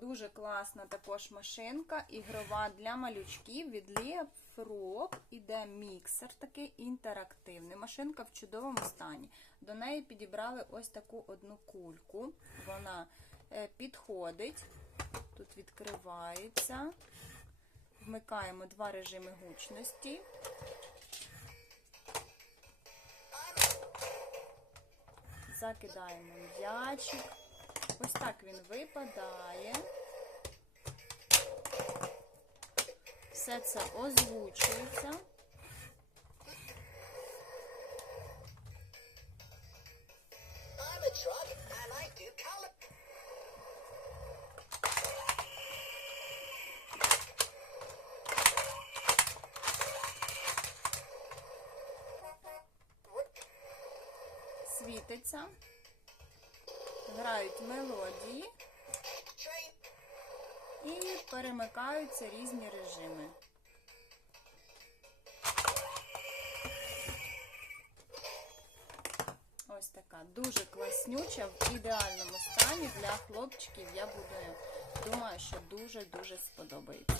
Дуже класна також машинка, ігрова для малючків від Lia Frog. Іде міксер такий інтерактивний. Машинка в чудовому стані. До неї підібрали ось таку одну кульку. Вона е, підходить, тут відкривається. Вмикаємо два режими гучності. Закидаємо м'ячик. Ось так він випадає. Все це озвучується. Світиться. Грають мелодії і перемикаються різні режими. Ось така дуже класнюча, в ідеальному стані для хлопчиків. Я буду думаю, що дуже-дуже сподобається